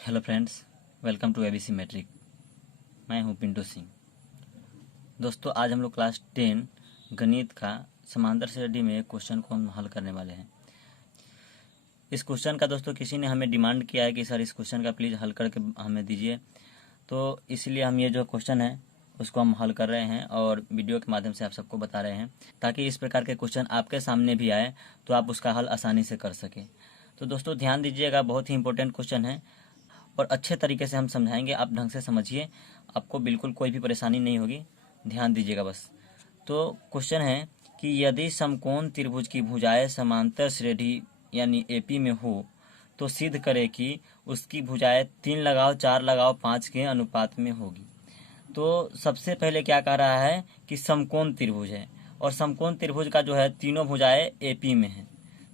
Hello friends, welcome to ABC matric. मैं हूं पिंटू सिंह। दोस्तों, आज हम लोग क्लास 10 गणित का समांतर श्रेणी में एक क्वेश्चन को हम हल करने वाले हैं। इस क्वेश्चन का दोस्तों किसी ने हमें डिमांड किया है कि सर इस क्वेश्चन का प्लीज़ हल करके हमें दीजिए, तो इसलिए हम ये जो क्वेश्चन है उसको हम हल कर रहे हैं और वीडियो के माध्यम से आप सबको बता रहे हैं, ताकि इस प्रकार के क्वेश्चन आपके सामने भी आए तो आप उसका हल आसानी से कर सकें। तो दोस्तों ध्यान दीजिएगा, बहुत ही इंपॉर्टेंट क्वेश्चन है और अच्छे तरीके से हम समझाएंगे। आप ढंग से समझिए, आपको बिल्कुल कोई भी परेशानी नहीं होगी। ध्यान दीजिएगा बस। तो क्वेश्चन है कि यदि समकोण त्रिभुज की भुजाएं समांतर श्रेणी यानी एपी में हो तो सिद्ध करें कि उसकी भुजाएं 3 लगाओ 4 लगाओ 5 के अनुपात में होगी। तो सबसे पहले क्या कह रहा है कि समकोण त्रिभुज है और समकोण त्रिभुज का जो है तीनों भुजाएं एपी में है।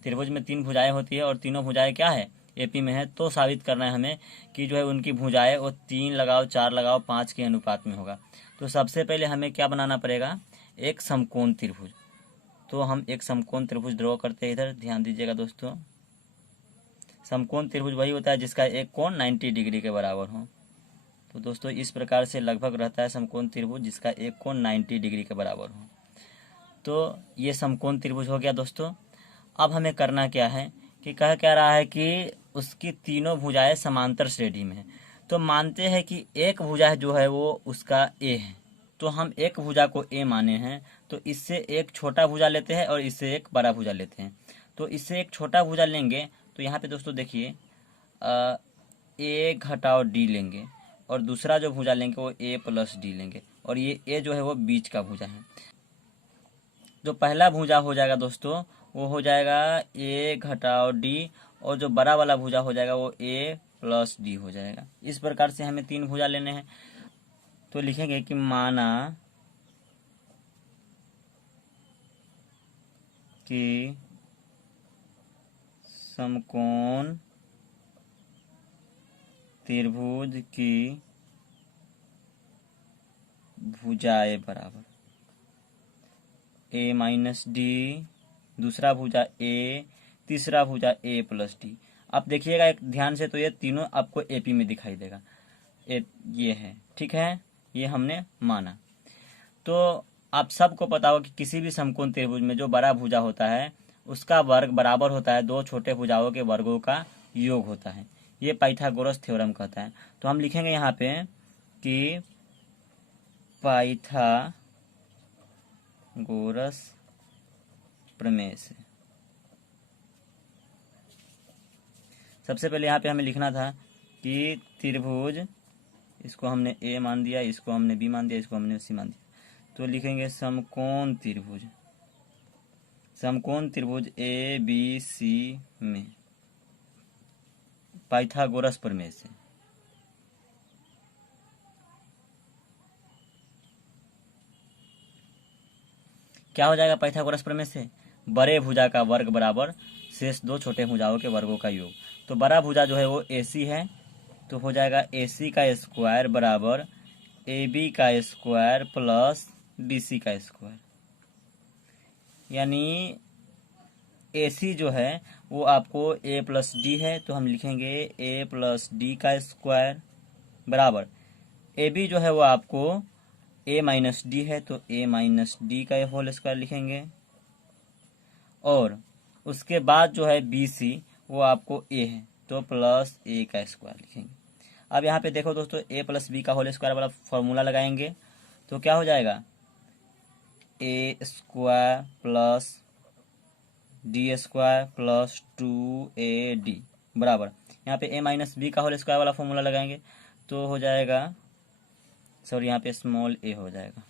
त्रिभुज में 3 भुजाएं होती है और तीनों भुजाएं क्या है, एपी में है। तो साबित करना है हमें कि जो है उनकी भुजाएं वो 3 लगाओ 4 लगाओ 5 के अनुपात में होगा। तो सबसे पहले हमें क्या बनाना पड़ेगा, एक समकोण त्रिभुज। तो हम एक समकोण त्रिभुज ड्रॉ करते हैं। इधर ध्यान दीजिएगा दोस्तों, समकोण त्रिभुज वही होता है जिसका एक कोण 90 डिग्री के बराबर हो। तो दोस्तों इस प्रकार से लगभग रहता है समकोण त्रिभुज जिसका एक कोण 90 डिग्री के बराबर हो। तो ये समकोण त्रिभुज हो गया दोस्तों। अब हमें करना क्या है कि कह रहा है कि उसकी तीनों भुजाएं समांतर श्रेणी में है। तो मानते हैं कि एक भुजा जो है वो उसका ए है, तो हम एक भुजा को ए माने हैं। तो इससे एक छोटा भुजा लेते हैं और इससे एक बड़ा भुजा लेते हैं। तो इससे एक छोटा भुजा लेंगे तो यहाँ पे दोस्तों देखिए ए घटाओ डी लेंगे और दूसरा जो भुजा लेंगे वो ए प्लस डी लेंगे और ये ए जो है वो बीच का भुजा है। जो पहला भुजा हो जाएगा दोस्तों वो हो जाएगा ए घटाओ डी और जो बड़ा वाला भुजा हो जाएगा वो ए प्लस डी हो जाएगा। इस प्रकार से हमें 3 भुजा लेने हैं। तो लिखेंगे कि माना कि समकोण त्रिभुज की भुजाएं बराबर ए माइनस डी, दूसरा भुजा ए, तीसरा भुजा ए प्लस डी। आप देखिएगा एक ध्यान से, तो ये तीनों आपको एपी में दिखाई देगा। ये है, ठीक है, ये हमने माना। तो आप सबको पता हो कि किसी भी समकोण त्रिभुज में जो बड़ा भुजा होता है उसका वर्ग बराबर होता है दो छोटे भुजाओं के वर्गों का योग होता है। ये पाइथागोरस थ्योरम कहता है। तो हम लिखेंगे यहाँ पे कि पाइथागोरस प्रमेय से सबसे पहले यहाँ पे हमें लिखना था कि त्रिभुज, इसको हमने ए मान दिया, इसको हमने बी मान दिया, इसको हमने सी मान दिया। तो लिखेंगे समकोण त्रिभुज, समकोण त्रिभुज ए बी सी में पाइथागोरस प्रमेय से क्या हो जाएगा। पाइथागोरस प्रमेय से बड़े भुजा का वर्ग बराबर शेष दो छोटे भुजाओं के वर्गों का योग। तो बड़ा भुजा जो है वो एसी है, तो हो जाएगा एसी का स्क्वायर बराबर ए बी का स्क्वायर प्लस बीसी का स्क्वायर। यानी एसी जो है वो आपको ए प्लस डी है, तो हम लिखेंगे ए प्लस डी का स्क्वायर बराबर ए बी जो है वो आपको ए माइनस डी है, तो ए माइनस डी का होल स्क्वायर लिखेंगे। और उसके बाद जो है बी सी वो आपको ए है, तो प्लस ए का स्क्वायर लिखेंगे। अब यहाँ पे देखो दोस्तों, ए प्लस बी का होल स्क्वायर वाला फॉर्मूला लगाएंगे तो क्या हो जाएगा, A square plus D square plus 2ad बराबर, यहाँ पे ए माइनस बी का होल स्क्वायर वाला फॉर्मूला लगाएंगे तो हो जाएगा, सॉरी यहाँ पे स्मॉल ए हो जाएगा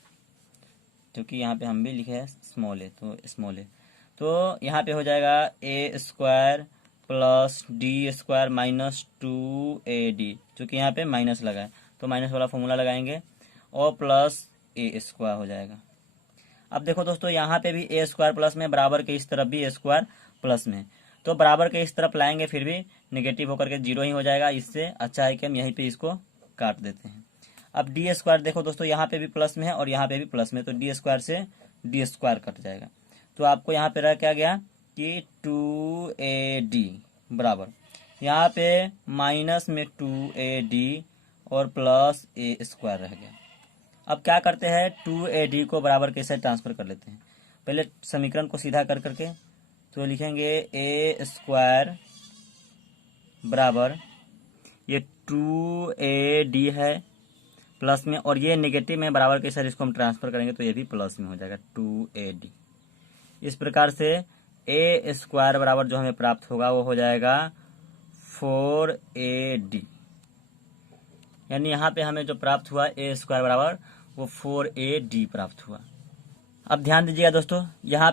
क्योंकि यहाँ पे हम भी लिखे हैं स्मॉल ए, तो स्मॉल ए। तो यहाँ पे हो जाएगा A square plus D square minus 2ad, क्योंकि यहाँ पे माइनस लगा है तो माइनस वाला फॉर्मूला लगाएंगे और प्लस ए स्क्वायर हो जाएगा। अब देखो दोस्तों, यहाँ पे भी ए स्क्वायर प्लस में, बराबर के इस तरफ भी ए स्क्वायर प्लस में, तो बराबर के इस तरफ लाएंगे फिर भी नेगेटिव होकर के 0 ही हो जाएगा। इससे अच्छा है कि हम यहीं पे इसको काट देते हैं। अब डी स्क्वायर देखो दोस्तों, यहाँ पे भी प्लस में है और यहाँ पे भी प्लस में, तो डी स्क्वायर से डी स्क्वायर कट जाएगा। तो आपको यहाँ पे रह क्या गया कि 2ad बराबर यहाँ पे माइनस में 2AD और प्लस ए स्क्वायर रह गया। अब क्या करते हैं, 2AD को बराबर कैसे ट्रांसफर कर लेते हैं। पहले समीकरण को सीधा कर करके तो लिखेंगे ए स्क्वायर बराबर ये 2AD है प्लस में, और ये नेगेटिव में बराबर के सर इसको हम ट्रांसफर करेंगे तो ये भी प्लस में हो जाएगा 2AD। इस प्रकार से ए स्क्वायर बराबर जो हमें प्राप्त होगा वो हो जाएगा 4AD। यानी यहाँ पे हमें जो प्राप्त हुआ ए स्क्वायर बराबर वो 4AD प्राप्त हुआ। अब ध्यान दीजिएगा दोस्तों, यहाँ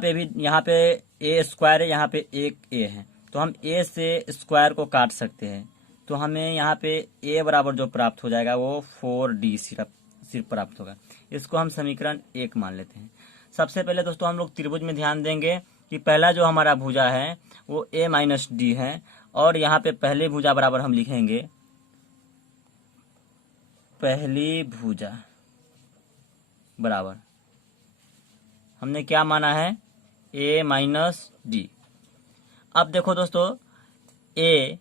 पे ए स्क्वायर है, यहाँ पे एक ए है, तो हम ए से स्क्वायर को काट सकते हैं। तो हमें यहाँ पे ए बराबर जो प्राप्त हो जाएगा वो 4D सिर्फ प्राप्त होगा। इसको हम समीकरण 1 मान लेते हैं। सबसे पहले दोस्तों हम लोग त्रिभुज में ध्यान देंगे कि पहला जो हमारा भुजा है वो A माइनस डी है, और यहाँ पे पहली भुजा बराबर हम लिखेंगे पहली भुजा बराबर हमने क्या माना है A माइनस डी। अब देखो दोस्तों, ए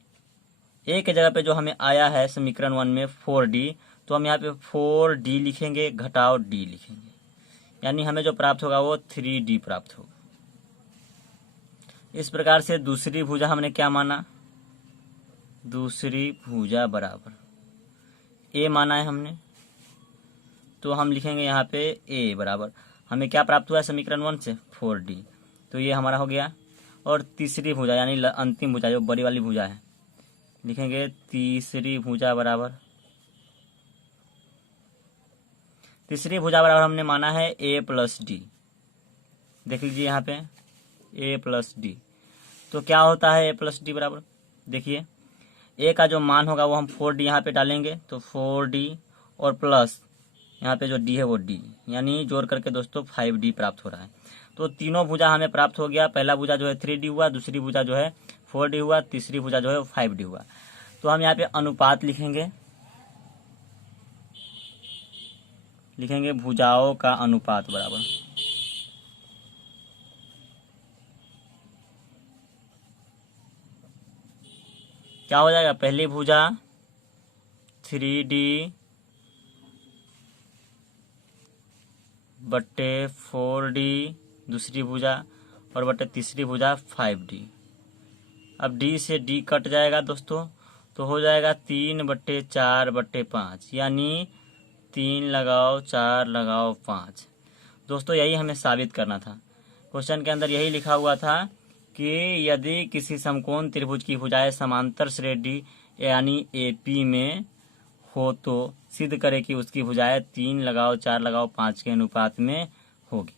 के जगह पे जो हमें आया है समीकरण 1 में 4D, तो हम यहाँ पे 4D लिखेंगे घटाओ D लिखेंगे, यानी हमें जो प्राप्त होगा वो 3D प्राप्त होगा। इस प्रकार से दूसरी भुजा हमने क्या माना, दूसरी भुजा बराबर A माना है हमने, तो हम लिखेंगे यहाँ पे A बराबर हमें क्या प्राप्त हुआ है समीकरण 1 से 4D, तो ये हमारा हो गया। और तीसरी भुजा यानी अंतिम भुजा जो बड़ी वाली भुजा है, लिखेंगे तीसरी भुजा बराबर हमने माना है A प्लस डी। देख लीजिए यहाँ पे A प्लस डी, तो क्या होता है A प्लस डी बराबर, देखिए A का जो मान होगा वो हम 4D यहाँ पे डालेंगे, तो 4D और प्लस यहाँ पे जो D है वो D, यानी जोड़ करके दोस्तों 5D प्राप्त हो रहा है। तो तीनों भुजा हमें प्राप्त हो गया। पहला भुजा जो है 3D हुआ, दूसरी भुजा जो है 4D हुआ, तीसरी भुजा जो है 5D हुआ। तो हम यहाँ पे अनुपात लिखेंगे भुजाओं का अनुपात बराबर क्या हो जाएगा, पहली भुजा 3D बट्टे 4D, दूसरी भुजा और बट्टे तीसरी भुजा 5D। अब D से D कट जाएगा दोस्तों, तो हो जाएगा 3/4/5, यानी 3 लगाओ 4 लगाओ 5। दोस्तों यही हमें साबित करना था। क्वेश्चन के अंदर यही लिखा हुआ था कि यदि किसी समकोण त्रिभुज की भुजाएं समांतर श्रेणी यानी AP में हो तो सिद्ध करे कि उसकी भुजाएं 3 लगाओ 4 लगाओ 5 के अनुपात में होगी।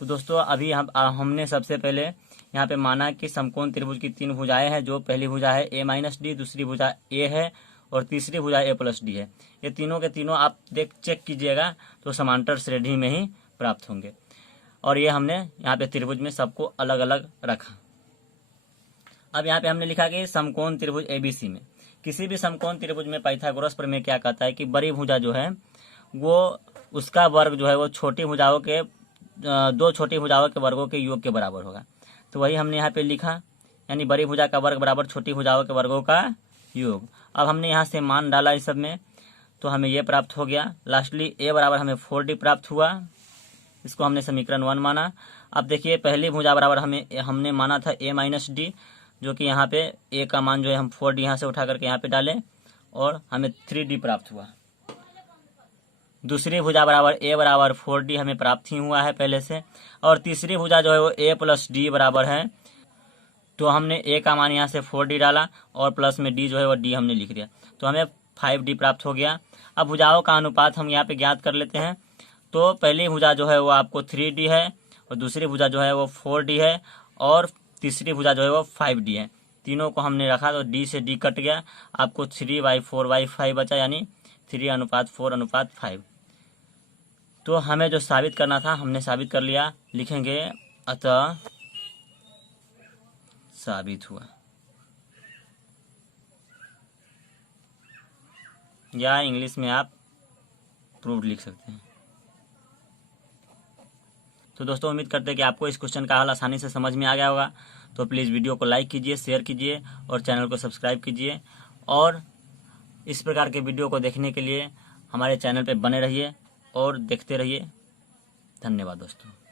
तो दोस्तों अभी हमने सबसे पहले यहाँ पे माना कि समकोण त्रिभुज की 3 भुजाएं हैं, जो पहली भुजा है A माइनस डी, दूसरी भुजा A है और तीसरी भुजा A प्लस डी है। ये तीनों के तीनों आप चेक कीजिएगा तो समांतर श्रेणी में ही प्राप्त होंगे, और ये हमने यहाँ पे त्रिभुज में सबको अलग अलग रखा। अब यहाँ पे हमने लिखा कि समकोण त्रिभुज ABC में, किसी भी समकोण त्रिभुज में पाइथागोरस प्रमेय क्या कहता है कि बड़ी भुजा जो है वो उसका वर्ग जो है वो छोटी भुजाओं के दो छोटी भुजाओं के वर्गों के योग के बराबर होगा। तो वही हमने यहाँ पे लिखा, यानी बड़ी भुजा का वर्ग बराबर छोटी भुजाओं के वर्गों का योग। अब हमने यहाँ से मान डाला इस सब में, तो हमें ये प्राप्त हो गया। लास्टली A बराबर हमें 4D प्राप्त हुआ, इसको हमने समीकरण 1 माना। अब देखिए पहली भुजा बराबर हमने माना था A माइनस डी, जो कि यहाँ पे A का मान जो है हम 4D यहाँ से उठा करके यहाँ पे डालें और हमें 3D प्राप्त हुआ। दूसरी भुजा बराबर A बराबर 4D हमें प्राप्त ही हुआ है पहले से, और तीसरी भुजा जो है वो A प्लस डी बराबर है, तो हमने A का मान यहाँ से 4D डाला और प्लस में D जो है वो D हमने लिख दिया, तो हमें 5D प्राप्त हो गया। अब भुजाओं का अनुपात हम यहाँ पे ज्ञात कर लेते हैं। तो पहली भुजा जो है वो आपको 3D है, और दूसरी भुजा जो है वो 4D है, और तीसरी भुजा जो है वो 5D है। तीनों को हमने रखा तो D से D कट गया, आपको 3/4/5 बचा, यानी 3:4:5। तो हमें जो साबित करना था हमने साबित कर लिया। लिखेंगे अतः साबित हुआ, या इंग्लिश में आप प्रूव्ड लिख सकते हैं। तो दोस्तों उम्मीद करते हैं कि आपको इस क्वेश्चन का हल आसानी से समझ में आ गया होगा। तो प्लीज़ वीडियो को लाइक कीजिए, शेयर कीजिए और चैनल को सब्सक्राइब कीजिए। और इस प्रकार के वीडियो को देखने के लिए हमारे चैनल पर बने रहिए और देखते रहिए। धन्यवाद दोस्तों।